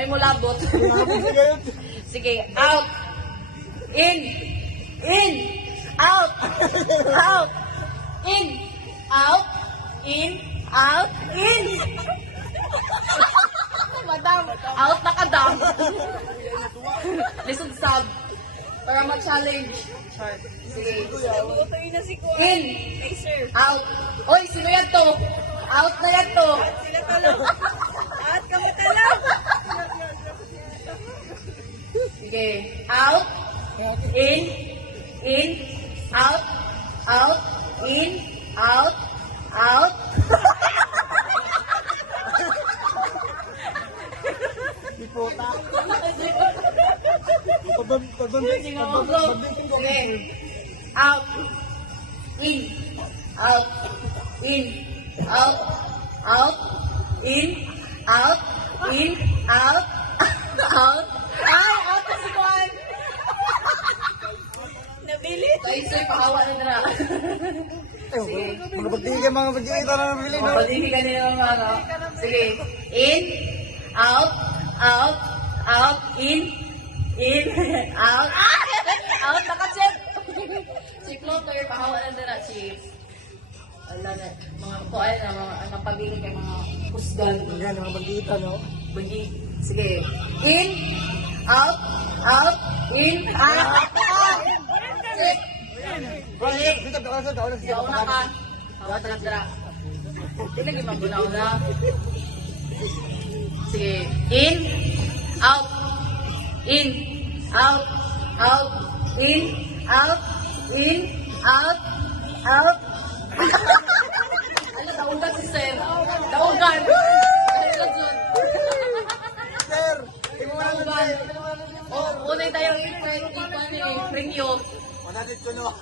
Dami mo labot. Sige, out. In. In. Out. Out. In. Out. In. Out. In. Madam. Out na ka, dam. Lisod sab. Para ma-challenge. Sige. In. Out. Oy, sino yan to? Out na yan to. At kami lang. Sige. Out. In. In. Out. Out. In. Out. Out. Ipota. Sige. Out. In. Out. In. Out. Out. In. Out. In. Out. Out. Ay, out na si Juan. Nabilit. Ay, sir, pahawa na nila. Mga pagtigil, mga pagtigil na nabili, no? Mapalihig ka nila mga ano. Sige. In. Out. Out. Out. In. In. Out. Out. Naka-chip. Si Clotter, pahawa na nila. Si... Ala na. Mga kuan na mga pabili kay mga husgan. Yan, mga pagtigil, no? Bagi. Sige. In. Out. Out. In. Out. Sige. Bro, dito, dito, Yaw na ka. Hawa tara. Hindi lagi magunaw na. Sige. In. Out. In. Out. Out. In. Out. In. Out. Out. Ano, daugan si Sir. Daugan. Sir, tingnan mo na Daugan. Oh, unay tayo i-premyo. 100 ko, no?